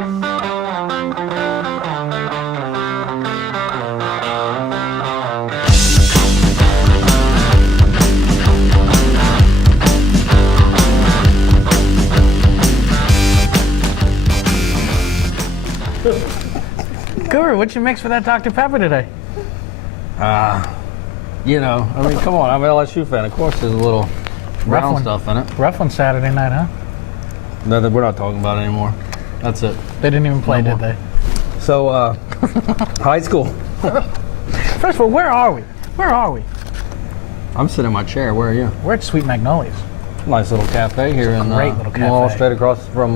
Guru, what'd you mix for that Dr. Pepper today? You know, I mean, come on, I'm an LSU fan. Of course there's a little brown stuff in it. Rough one Saturday night, huh? No, we're not talking about it anymore. That's it. They didn't even play, did they? So, high school. First of all, where are we? Where are we? I'm sitting in my chair. Where are you? We're at Sweet Magnolias. Nice little cafe here in Great little cafe. Mall, straight across from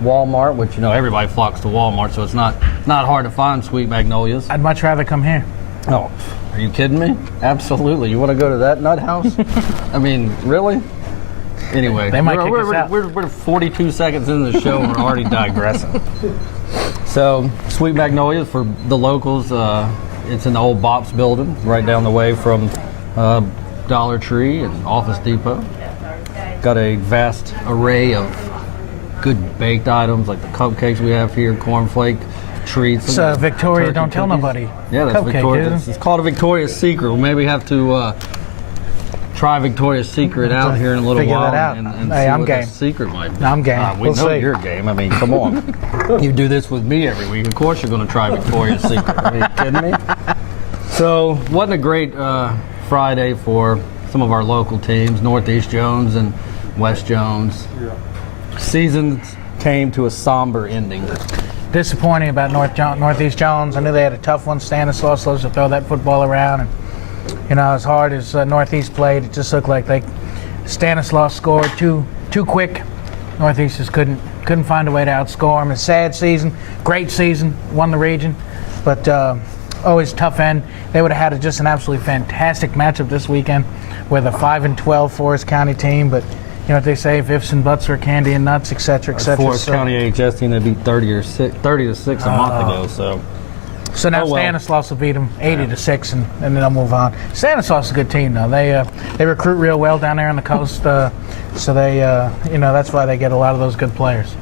Walmart, which, you know, everybody flocks to Walmart, so it's not hard to find Sweet Magnolias. I'd much rather come here. Oh, are you kidding me? Absolutely. You want to go to that nut house? I mean, really? Anyway, They might kick us out. we're 42 seconds into the show and we're already digressing. So, Sweet Magnolias, for the locals, it's in the old Bops building, right down the way from Dollar Tree and Office Depot. Got a vast array of good baked items like the cupcakes we have here, cornflake treats. It's Victoria, turkey don't tell cookies. nobody. Yeah, that's Cupcake, Victoria. isn't it? It's called a Victoria's Secret. We'll maybe have to try Victoria's Secret out here in a little Figure while that out. and Hey, see I'm what game. the secret might be. I'm game. We We'll know see. you're game. I mean, come on. You do this with me every week. Of course you're going to try Victoria's Secret. Are you kidding me? So, wasn't a great Friday for some of our local teams, Northeast Jones and West Jones. Season came to a somber ending. Disappointing about Northeast Jones. I knew they had a tough one. Stanislaus loves to throw that football around. And, you know, as hard as Northeast played, it just looked like Stanislaus scored too quick. Northeast just couldn't find a way to outscore him. A sad season, great season, won the region, but always tough end. They would have had just an absolutely fantastic matchup this weekend with a 5-12 Forest County team, but you know what they say, if ifs and buts are candy and nuts, etc., etc. Forest County AHS team that beat 30 to 6 a month ago. So now Stanislaus will beat them 80-6, and then they'll move on. Stanislaus is a good team, though. They recruit real well down there on the coast, so they you know, that's why they get a lot of those good players.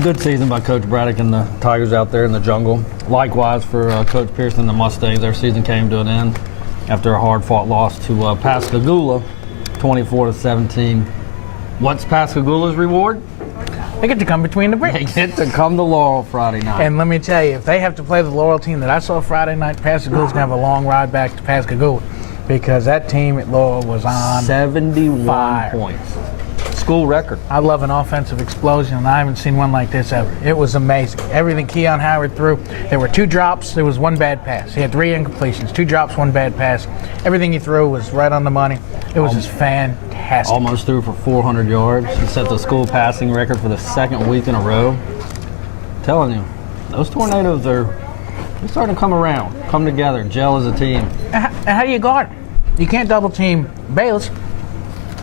Good season by Coach Braddock and the Tigers out there in the jungle. Likewise for Coach Pearson and the Mustangs. Their season came to an end after a hard-fought loss to Pascagoula, 24-17. What's Pascagoula's reward? They get to come between the bricks. They get to come to Laurel Friday night. And let me tell you, if they have to play the Laurel team that I saw Friday night, Pascagoula's going to have a long ride back to Pascagoula, because that team at Laurel was on 71 fire. points. School record. I love an offensive explosion, and I haven't seen one like this ever. It was amazing. Everything Keon Howard threw. There were 2 drops. There was 1 bad pass. He had 3 incompletions. 2 drops, 1 bad pass. Everything he threw was right on the money. It was just fantastic. Almost threw for 400 yards. He set the school passing record for the 2nd week in a row. I'm telling you, those Tornadoes they're starting to come around, come together, gel as a team. How do you guard? You can't double team Bayless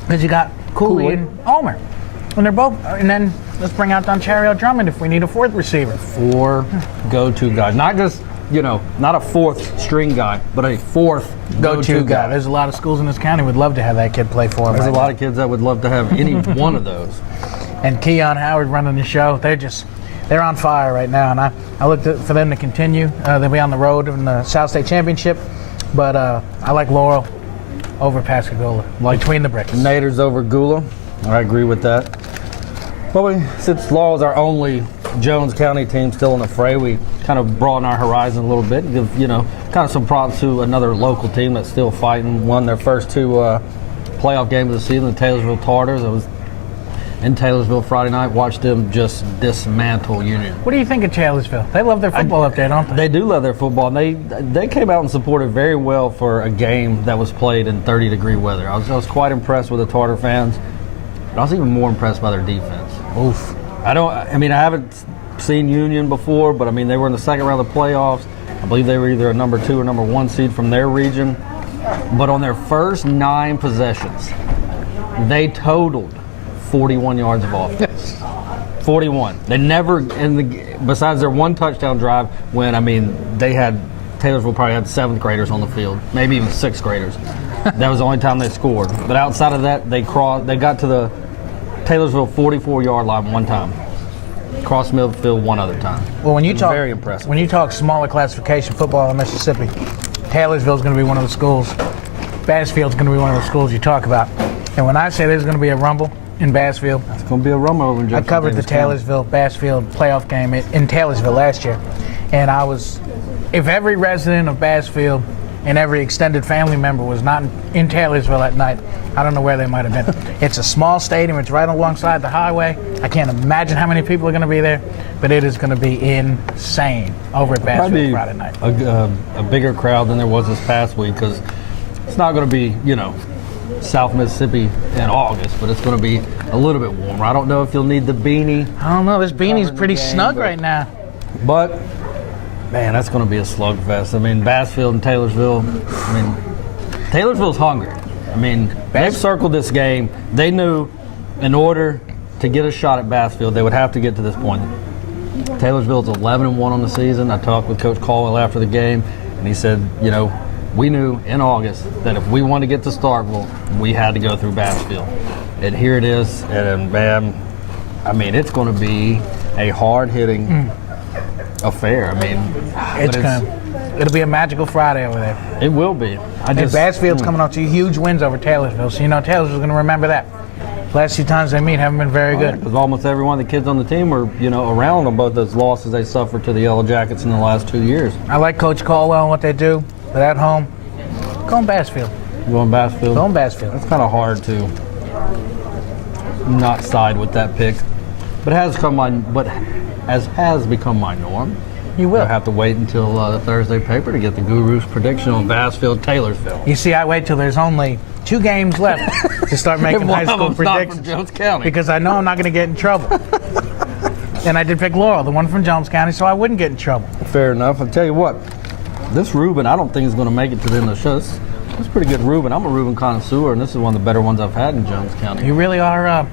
because you got Cooley and Omer, and they're both. And then let's bring out Donchario Drummond if we need a 4th receiver. 4 go-to guys, not just not a 4th string guy, but a 4th go-to guy. There's a lot of schools in this county would love to have that kid play for them. There's a lot of kids that would love to have any one of those. And Keon Howard running the show. They're on fire right now, and I look for them to continue. They'll be on the road in the South State Championship, but I like Laurel over Pascagoula, between the bricks. Naders over Gula. I agree with that. Well, since Laurel's our only Jones County team still in the fray, we kind of broaden our horizon a little bit and give, kind of some props to another local team that's still fighting. Won their first 2 playoff games of the season, the Taylorsville Tartars. I was in Taylorsville Friday night, watched them just dismantle Union. What do you think of Taylorsville? They love their football up there, don't they? They do love their football. And they came out and supported very well for a game that was played in 30-degree weather. I was quite impressed with the Tartar fans, but I was even more impressed by their defense. Oof. I haven't seen Union before, but they were in the 2nd round of the playoffs. I believe they were either a number 2 or number 1 seed from their region. But on their first 9 possessions, they totaled 41 yards of offense. 41. They never, besides their 1 touchdown drive, when Taylorsville probably had 7th graders on the field, maybe even 6th graders. That was the only time they scored. But outside of that, they got to the Taylorsville 44-yard line 1 time. cross midfield one other time. Well, when you It was talk very impressive. when you talk smaller classification football in Mississippi, Taylorsville's going to be one of the schools. Bassfield's going to be one of the schools you talk about. And when I say there's going to be a rumble in Bassfield, It's going to be a rumble over in I Jefferson covered the Davis County. Taylorsville-Bassfield playoff game in Taylorsville last year. And if every resident of Bassfield and every extended family member was not in Taylorsville at night, I don't know where they might have been. It's a small stadium. It's right alongside the highway. I can't imagine how many people are going to be there, but it is going to be insane over at Bassfield Friday night. A bigger crowd than there was this past week because it's not going to be, South Mississippi in August, but it's going to be a little bit warmer. I don't know if you'll need the beanie, I don't know. This beanie's Covering the pretty game, snug but- right now. but man, that's going to be a slugfest. I mean, Bassfield and Taylorsville. I mean, Taylorsville's hungry. I mean, they've circled this game. They knew in order to get a shot at Bassfield, they would have to get to this point. Taylorsville's 11-1 on the season. I talked with Coach Caldwell after the game, and he said, we knew in August that if we wanted to get to Starkville, we had to go through Bassfield. And here it is, and man, I mean, it's going to be a hard-hitting affair. I mean, It'll be a magical Friday over there. it will be. And Bassfield's coming off 2 huge wins over Taylorsville, so Taylorsville's going to remember that. Last 2 times they meet haven't been very good. Because almost every one of the kids on the team were, around on both those losses they suffered to the Yellow Jackets in the last 2 years. I like Coach Caldwell and what they do, but at home, go on Bassfield. Going Bassfield. Go on Bassfield. It's kind of hard to not side with that pick, but has become my norm. You will. I'll have to wait until the Thursday paper to get the Guru's prediction on Bassfield-Taylorsville. You see, I wait till there's only 2 games left to start making One high of school them's not from predictions. Jones County. Because I know I'm not going to get in trouble. And I did pick Laurel, the one from Jones County, so I wouldn't get in trouble. Fair enough. I'll tell you what, this Reuben, I don't think is going to make it to the end of the show. It's pretty good Reuben. I'm a Reuben connoisseur, and this is one of the better ones I've had in Jones County. You really are,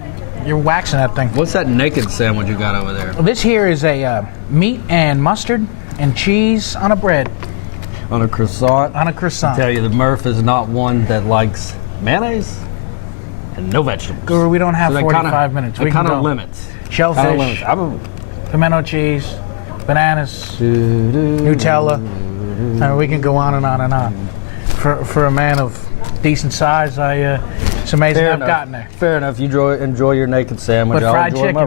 you're waxing that thing. What's that naked sandwich you got over there? This here is a meat and mustard and cheese on a bread, On a croissant. on a croissant. I tell you, the Murph is not one that likes mayonnaise and no vegetables. Guru, we don't have So 45 minutes. It We can kind of go. limits. Shellfish, Kinda limits. pimento cheese, bananas, Nutella. I mean, we can go on and on and on. For a man of decent size, it's amazing Fair I've enough. gotten there. Fair enough. You enjoy your naked sandwich. But I'll fried enjoy my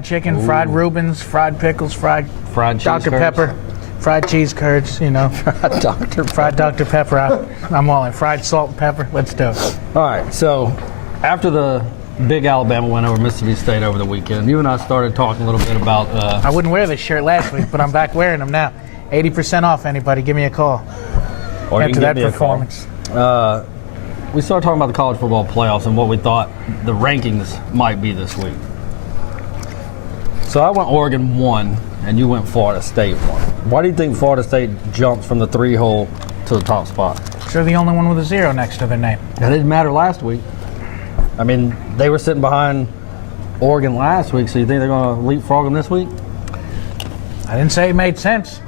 chicken, Reuben. fried Reubens, fried pickles, fried Fried cheese Dr. curds. Pepper, fried cheese curds, fried Dr. Pepper. I'm all in. Fried salt and pepper. Let's do it. All right. So after the big Alabama win over Mississippi State over the weekend, you and I started talking a little bit about. I wouldn't wear this shirt last week, but I'm back wearing them now. 80% off. Anybody, give me a call or you after can that give me a call. performance. We started talking about the college football playoffs and what we thought the rankings might be this week. So I went Oregon 1, and you went Florida State 1. Why do you think Florida State jumps from the 3-hole to the top spot? They're the only one with a 0 next to their name. That didn't matter last week. I mean, they were sitting behind Oregon last week, so you think they're going to leapfrog them this week? I didn't say it made sense.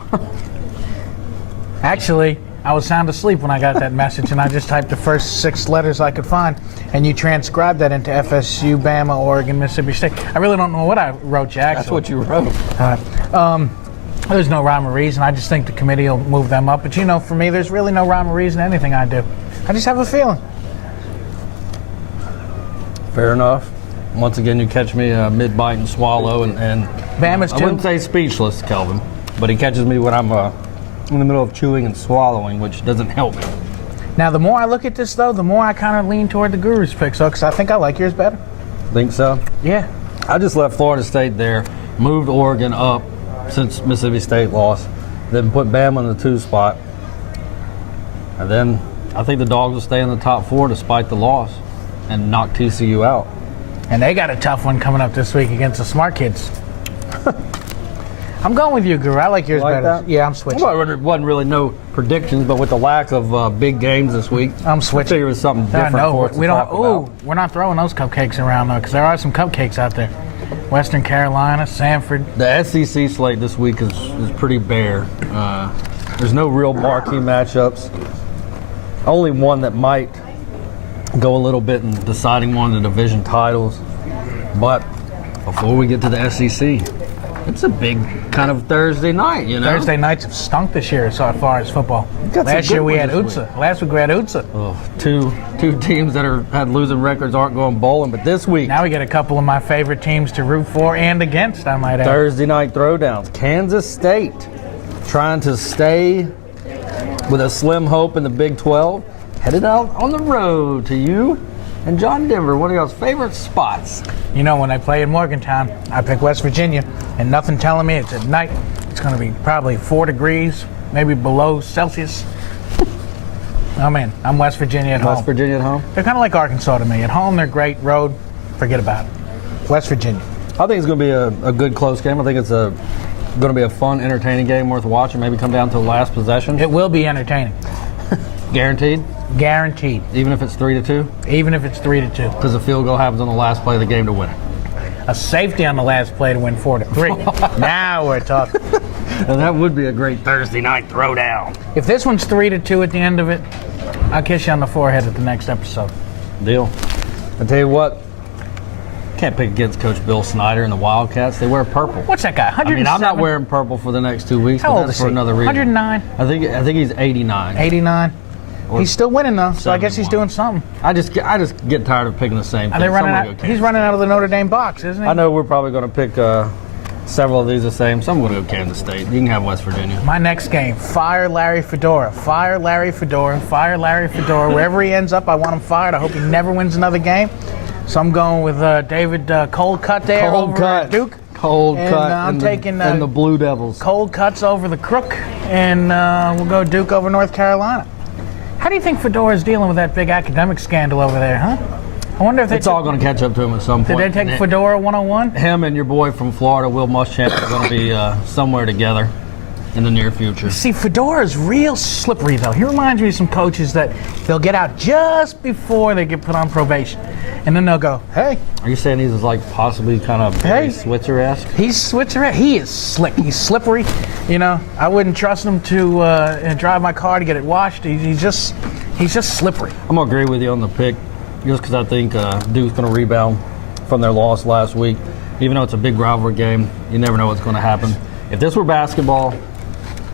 Actually, I was sound asleep when I got that message, and I just typed the first 6 letters I could find, and you transcribed that into FSU, Bama, Oregon, Mississippi State. I really don't know what I wrote you, actually. That's what you wrote. There's no rhyme or reason. I just think the committee will move them up. But, for me, there's really no rhyme or reason to anything I do. I just have a feeling. Fair enough. Once again, you catch me mid-bite and swallow, and Bama's I too. wouldn't say speechless, Kelvin, but he catches me when I'm in the middle of chewing and swallowing, which doesn't help me. Now, the more I look at this, though, the more I kind of lean toward the Guru's pick, so because I think I like yours better. Think so? Yeah. I just left Florida State there, moved Oregon up since Mississippi State lost, then put Bama in the 2 spot, and then I think the Dogs will stay in the top 4 despite the loss and knock TCU out. And they got a tough one coming up this week against the Smart Kids. I'm going with you, Guru. I like yours Like better. that? Yeah, I'm switching. Well, there wasn't really no predictions, but with the lack of big games this week, I'm I switching. figured it was something I different know. for us to We don't. talk about. We're not throwing those cupcakes around though, because there are some cupcakes out there. Western Carolina, Sanford. The SEC slate this week is pretty bare. There's no real marquee matchups. Only one that might go a little bit in deciding one of the division titles. But before we get to the SEC, It's a big kind of Thursday night, you know. Thursday nights have stunk this year so far as football. Last year we had Utsa. Last week we had Utsa. Oh, two teams that had losing records aren't going bowling, but this week, Now we get a couple of my favorite teams to root for and against, I might add. Thursday night throwdowns. Kansas State trying to stay with a slim hope in the Big 12, headed out on the road to you and John Denver, one of y'all's favorite spots. You know, when I play in Morgantown, I pick West Virginia, and nothing telling me it's at night. It's going to be probably 4 degrees, maybe below Celsius. Oh, man, I'm West Virginia at home. West Virginia at home? They're kind of like Arkansas to me. At home, they're great. Road, forget about it. West Virginia. I think it's going to be a good close game. I think it's going to be a fun, entertaining game worth watching. Maybe come down to the last possession. It will be entertaining. Guaranteed? Guaranteed. Even if it's 3-2? Even if it's 3-2. Because the field goal happens on the last play of the game to win it. A safety on the last play to win 4-3. Now we're talking. And that would be a great Thursday night throwdown. If this one's 3-2 at the end of it, I'll kiss you on the forehead at the next episode. Deal. I tell you what, can't pick against Coach Bill Snyder and the Wildcats. They wear purple. What's that guy? 107? I mean, I'm not wearing purple for the next 2 weeks, How but old that's is for he? another reason. 109? I think he's 89. 89. Or He's still winning though, so I guess he's 71. doing something. I just get tired of picking the same Are thing. they running Someone out? go He's running out of the Notre Dame box, isn't he? I know we're probably going to pick several of these the same, so I'm going to go Kansas State. You can have West Virginia. My next game, fire Larry Fedora. Fire Larry Fedora. Fire Larry Fedora. Wherever he ends up, I want him fired. I hope he never wins another game. So I'm going with David Cold Cut there over at Duke. Cold And, cut. I'm and taking, and the Blue Devils. Cold Cuts over the Crook, and we'll go Duke over North Carolina. How do you think Fedora's dealing with that big academic scandal over there, huh? I wonder if It's all going to catch up to him at some point. Did they take Fedora 101? Him and your boy from Florida, Will Muschamp, are going to be somewhere together in the near future. See, Fedora's real slippery, though. He reminds me of some coaches that they'll get out just before they get put on probation. And then they'll go, hey. Are you saying he's like possibly kind of Hey. Switzer-esque? He's Switzer. He is slick. He's slippery. You know, I wouldn't trust him to drive my car to get it washed. He's just slippery. I'm going to agree with you on the pick just because I think Duke's going to rebound from their loss last week. Even though it's a big rivalry game, you never know what's going to happen. If this were basketball,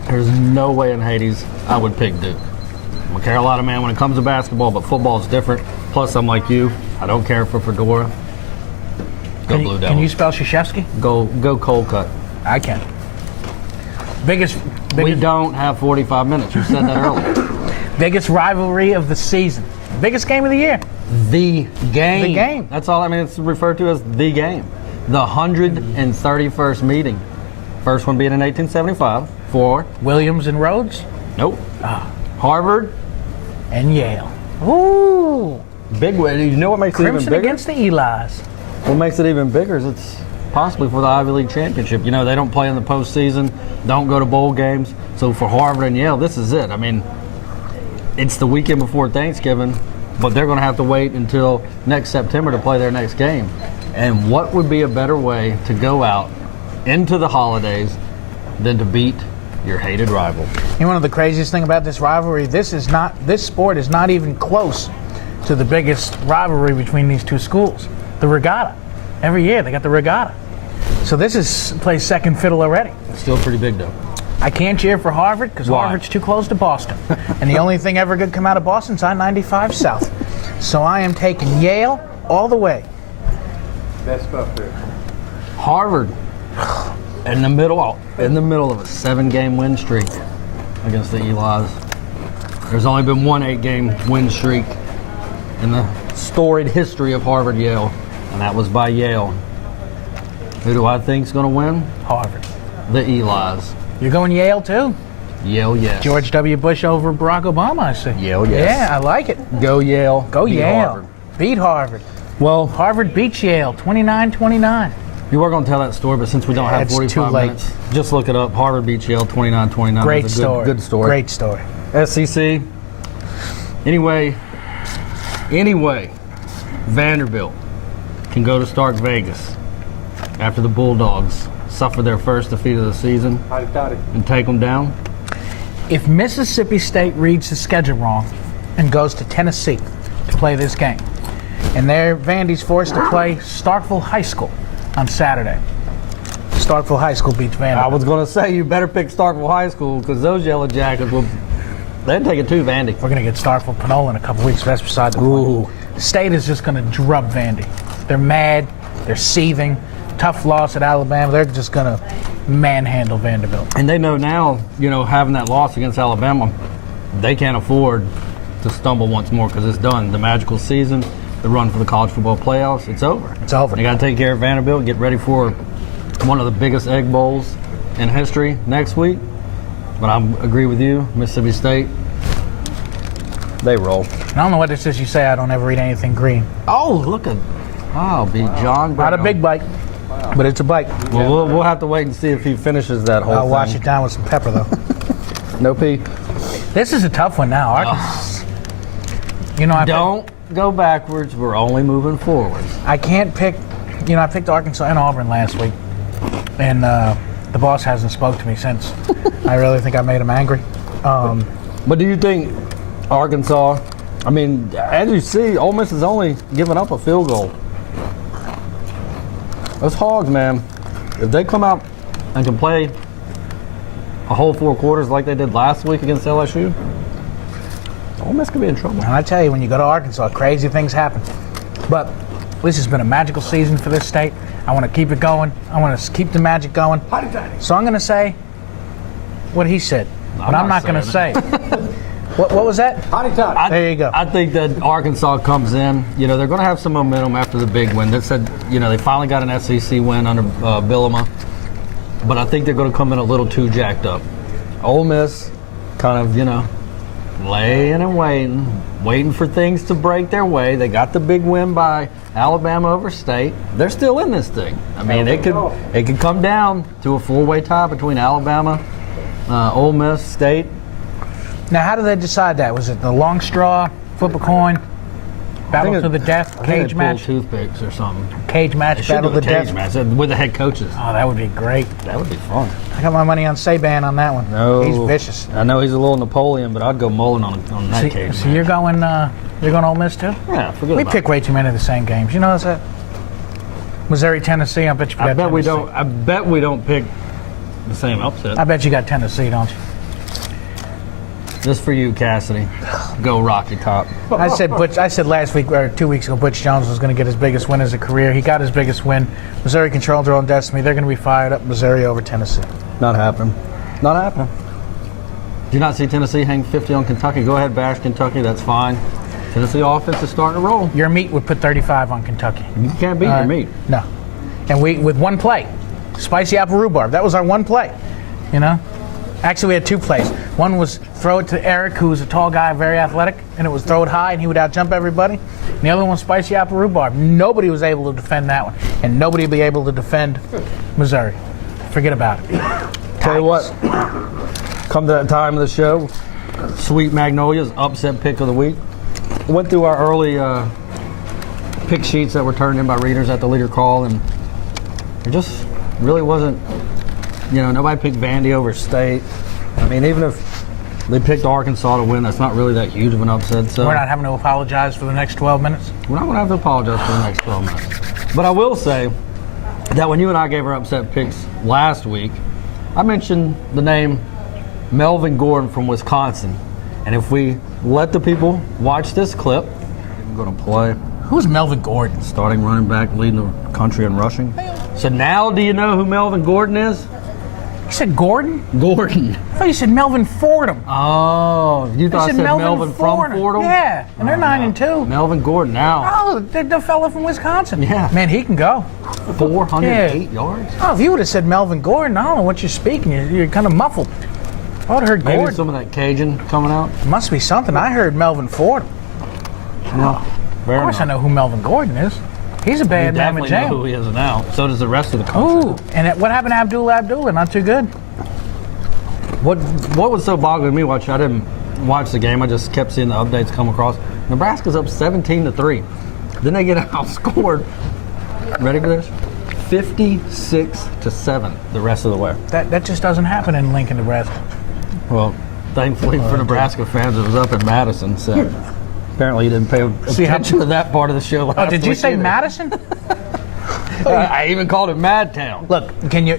there's no way in Hades I would pick Duke. I'm a Carolina man when it comes to basketball, but football is different. Plus, I'm like you. I don't care for Fedora. Go Blue Devils. Can you spell Krzyzewski? Go cold cut. I can. Biggest We don't have 45 minutes. You said that earlier. biggest rivalry of the season. Biggest game of the year. The game. The game. That's all. I mean, it's referred to as the game. The 131st meeting. First one being in 1875 for Williams and Rhodes nope. Harvard. and Yale. Ooh. Big way. You know what makes it even Crimson bigger? against the Eli's. What makes it even bigger is it's possibly for the Ivy League championship. You know, they don't play in the postseason, don't go to bowl games. So for Harvard and Yale, this is it. I mean, it's the weekend before Thanksgiving, but they're going to have to wait until next September to play their next game. And what would be a better way to go out into the holidays than to beat your hated rival? You know, one of the craziest thing about this rivalry, this sport is not even close to the biggest rivalry between these two schools. The regatta. Every year they got the regatta. So this plays second fiddle already. It's still pretty big, though. I can't cheer for Harvard because Why? Harvard's too close to Boston. And the only thing ever good come out of Boston's I-95 South. So I am taking Yale all the way. Best stuff there. Harvard in the middle of a 7-game win streak against the Eli's. There's only been one 8-game win streak in the storied history of Harvard Yale, and that was by Yale. Who do I think is going to win? Harvard. The Eli's. You're going Yale too? Yale, yes. George W. Bush over Barack Obama, I see. Yale, yes. Yeah, I like it. Go Yale. Go beat Yale. Harvard. Beat Harvard. Well, Harvard beats Yale 29-29. you were going to tell that story, but since we don't have It's 45 too late. minutes, just look it up. Harvard beats Yale 29-29. Great It's a story. Good story. Great story. SEC. Anyway, Vanderbilt can go to Stark Vegas after the Bulldogs suffer their first defeat of the season and take them down. If Mississippi State reads the schedule wrong and goes to Tennessee to play this game, and there Vandy's forced to play Starkville High School on Saturday. Starkville High School beats I Vanderbilt. was going to say you better pick Starkville High School because those Yellow Jackets will. They'd take it to Vandy. We're going to get Starkville Panola in a couple weeks. That's beside the point. State is just going to drub Vandy. They're mad. They're seething. Tough loss at Alabama. They're just going to manhandle Vanderbilt. And they know now, having that loss against Alabama, they can't afford to stumble once more because it's done. The magical season, the run for the college football playoffs, it's over. It's over. They got to take care of Vanderbilt, get ready for one of the biggest egg bowls in history next week. But I agree with you, Mississippi State, they roll. I don't know what this is you say. I don't ever eat anything green. Oh, look at, be John Brown. Not a big bite, but it's a bite. Well, we'll have to wait and see if he finishes that whole I'll thing. wash it down with some pepper, though. No pee. This is a tough one now. Arkansas. Don't go backwards. We're only moving forwards. I can't pick. I picked Arkansas and Auburn last week, and the boss hasn't spoke to me since. I really think I made him angry. But do you think Arkansas? I mean, as you see, Ole Miss is only giving up a field goal. Those Hogs, man, if they come out and can play a whole 4 quarters like they did last week against LSU, Ole Miss could be in trouble. And I tell you, when you go to Arkansas, crazy things happen. But this has been a magical season for this state. I want to keep it going. I want to keep the magic going. So I'm going to say what he said, but I'm not going to say it. What was that? There you go. I think that Arkansas comes in. They're going to have some momentum after the big win. They said, they finally got an SEC win under Bielema. But I think they're going to come in a little too jacked up. Ole Miss kind of, laying and waiting for things to break their way. They got the big win by Alabama over State. They're still in this thing. I mean, it could come down to a 4-way tie between Alabama, Ole Miss, State. Now, how did they decide that? Was it the long straw, flip a coin, battle to the death, cage match? Toothpicks or something. Cage match, battle to the death. Cage match with the head coaches. Oh, that would be great. That would be fun. I got my money on Saban on that one. No, he's vicious. I know he's a little Napoleon, but I'd go Mullen on that cage. So you're going Ole Miss too? Yeah, forget We about pick way too many of the same games. You know that? Missouri, Tennessee. I bet you got I bet we Tennessee. don't. I bet we don't pick the same upset. I bet you got Tennessee, don't you? Just for you, Cassidy. Go Rocky Top. I said last week or 2 weeks ago, Butch Jones was going to get his biggest win as a career. He got his biggest win. Missouri controlled their own destiny. They're going to be fired up. Missouri over Tennessee. Not happening. Not happening. Do you not see Tennessee hang 50 on Kentucky? Go ahead, bash Kentucky. That's fine. Tennessee offense is starting to roll. Your meat would put 35 on Kentucky. You can't beat your meat. No. And we with one play, spicy apple rhubarb. That was our one play. Actually, we had 2 plays. One was throw it to Eric, who's a tall guy, very athletic, and it was throw it high, and he would outjump everybody. And the other one was spicy apple rhubarb. Nobody was able to defend that one, and nobody will be able to defend Missouri. Forget about it. Tell you what, come to that time of the show, Sweet Magnolia's upset pick of the week. Went through our early pick sheets that were turned in by readers at the leader call, and it just really wasn't. Nobody picked Vandy over State. I mean, even if they picked Arkansas to win, that's not really that huge of an upset. So We're not having to apologize for the next 12 minutes. we're not going to have to apologize for the next 12 minutes. But I will say that when you and I gave our upset picks last week, I mentioned the name Melvin Gordon from Wisconsin. And if we let the people watch this clip, I'm going to play. Who's Melvin Gordon? Starting running back, leading the country in rushing. So now do you know who Melvin Gordon is? You said Gordon? Gordon. I thought you said Melvin Fordham. Oh, you thought I said Melvin from Fordham? Yeah, and they're 9-2. Melvin Gordon now. Oh, the fella from Wisconsin. Yeah. Man, he can go. 408 yards. Oh, if you would have said Melvin Gordon, I don't know what you're speaking. You're kind of muffled. I would have heard Maybe Gordon. some of that Cajun coming out. Must be something. I heard Melvin Fordham. No. Of course I know who Melvin Gordon is. He's a bad man with definitely know jam. who he is now. So does the rest of the country. Ooh, and what happened to Abdullah? Not too good. What was so boggling me watching? I didn't watch the game. I just kept seeing the updates come across. Nebraska's up 17-3. Then they get outscored. Ready for this? 56-7 the rest of the way. That just doesn't happen in Lincoln, Nebraska. Well, thankfully for Nebraska fans, it was up in Madison. So apparently you didn't pay attention to that part of the show last Oh, did you week say either. Madison? I even called it Madtown. Look, can you?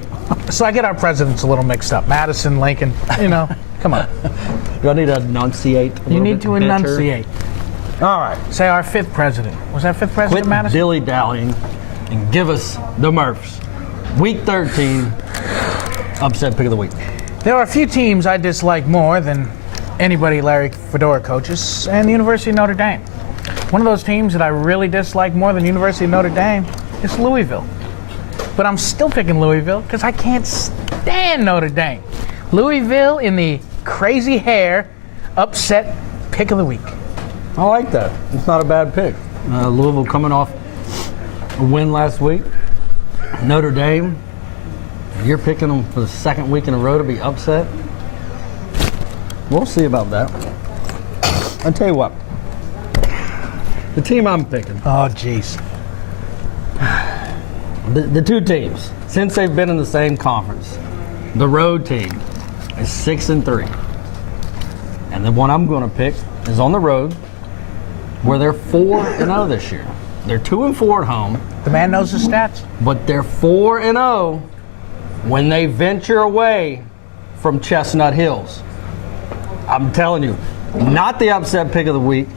So I get our presidents a little mixed up. Madison, Lincoln. You know, come on. Do I need to enunciate? You need to enunciate. All right. Say our fifth president. Was that fifth president Quit Madison? dilly-dallying and give us the Murphs. Week 13, upset pick of the week. There are a few teams I dislike more than anybody Larry Fedora coaches, and the University of Notre Dame. One of those teams that I really dislike more than University of Notre Dame is Louisville. But I'm still picking Louisville because I can't stand Notre Dame. Louisville in the crazy hair upset pick of the week. I like that. It's not a bad pick. Louisville coming off a win last week. Notre Dame, you're picking them for the second week in a row to be upset. We'll see about that. I'll tell you what. The team I'm picking, Oh, jeez. the two teams, since they've been in the same conference, the road team is 6-3. And the one I'm going to pick is on the road, where they're 4-0 this year. They're 2-4 at home, The man knows his stats. but they're 4-0 when they venture away from Chestnut Hills. I'm telling you, not the upset pick of the week,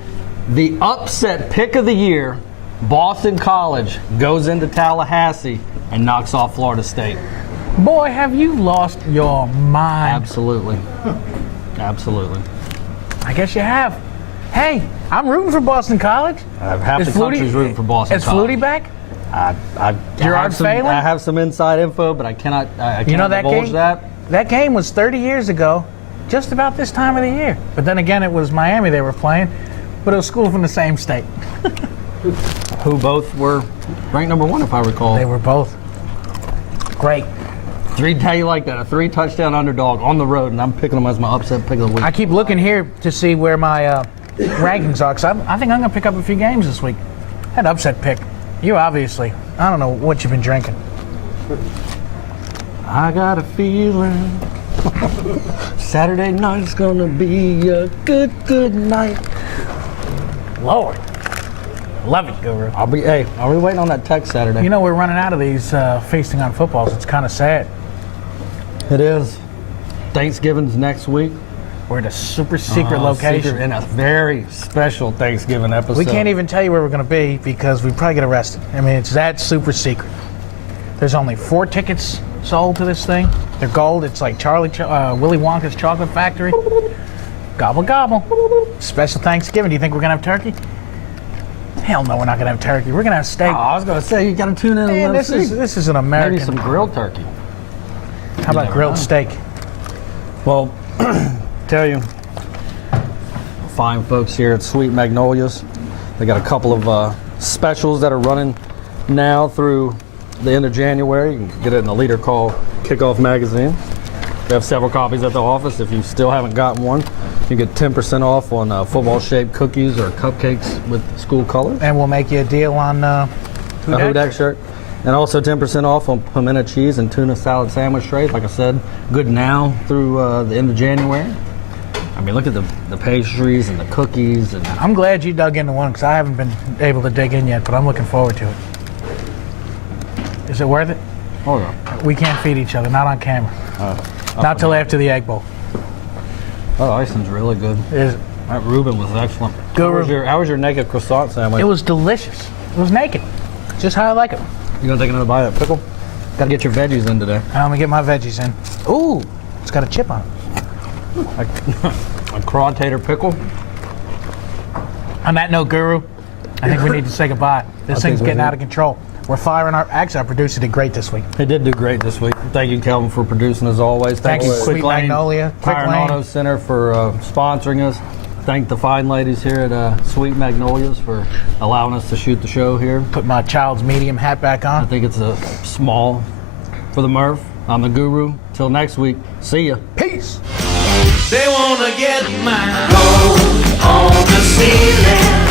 the upset pick of the year. Boston College goes into Tallahassee and knocks off Florida State. Boy, have you lost your mind. Absolutely. Absolutely. I guess you have. Hey, I'm rooting for Boston College. Half the Is Flutie- country's rooting for Boston Is College. Flutie back? I have some inside info, but I cannot that divulge game? that. That game was 30 years ago, just about this time of the year. But then again, it was Miami they were playing, but it was school from the same state. Who both were ranked number 1, if I recall. They were both great. How you like that? A 3-touchdown underdog on the road, and I'm picking them as my upset pick of the week. I keep looking here to see where my rankings are, because I think I'm going to pick up a few games this week. That upset pick. You obviously, I don't know what you've been drinking. I got a feeling Saturday night's gonna be a good night. Lord. Love it, Guru. Are we waiting on that text Saturday? You know, we're running out of these feasting on footballs. It's kind of sad. It is. Thanksgiving's next week. We're at a super secret location. In a very special Thanksgiving episode. We can't even tell you where we're going to be because we probably get arrested. I mean, it's that super secret. There's only 4 tickets sold to this thing. They're gold. It's like Willy Wonka's chocolate factory. Gobble, gobble. Special Thanksgiving. Do you think we're going to have turkey? Hell no, we're not going to have turkey. We're going to have steak. Oh, I was going to say, you got to tune in Man, and this is an American. Maybe some grilled turkey. How about never grilled know. steak? Well, tell you, fine folks here at Sweet Magnolias. They got a couple of specials that are running now through the end of January. You can get it in the Leader Call Kickoff magazine. We have several copies at the office. If you still haven't gotten one, you get 10% off on football-shaped cookies or cupcakes with school colors. And we'll make you a deal on A Hudak shirt. And also 10% off on pimento cheese and tuna salad sandwich trays. Like I said, good now through the end of January. I mean, look at the pastries and the cookies. And I'm glad you dug into one because I haven't been able to dig in yet, but I'm looking forward to it. Is it worth it? hold on. We can't feed each other, not on camera. Not till after the Egg Bowl. Oh, icing's really good. Is That Reuben was excellent. Guru. How was your naked croissant sandwich? It was delicious. It was naked. Just how I like it. You gonna take another bite of that pickle? Gotta get your veggies in today. I'm gonna get my veggies in. Ooh, it's got a chip on it. A craw tater pickle. On that note, Guru, I think we need to say goodbye. This thing's getting out of control. We're firing our producer did great this week. He did do great this week. Thank you, Kelvin, for producing as always. Thank you, Quick Sweet Lane Magnolia. Quick Tire and Lane. Auto Center for sponsoring us. Thank the fine ladies here at Sweet Magnolias for allowing us to shoot the show here. Put my child's medium hat back I on. think it's a small for the Murph. I'm the Guru. Till next week. See ya. Peace. They wanna get my gold on the ceiling.